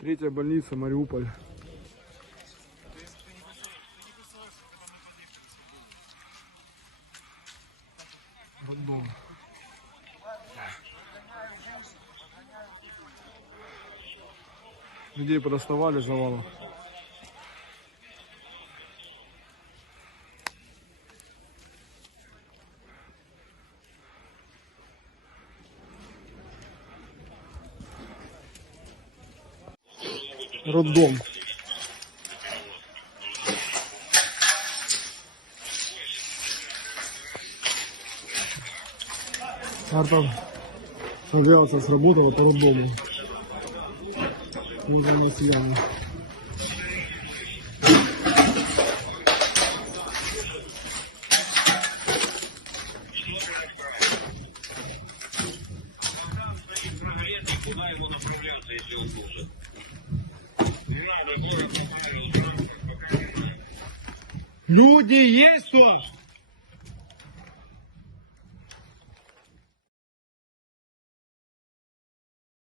Третья больница, Мариуполь. Роддом. Людей подоставали завалом. Роддом. Авиация сработала по роддому. Неужели россияне? Люди есть тут?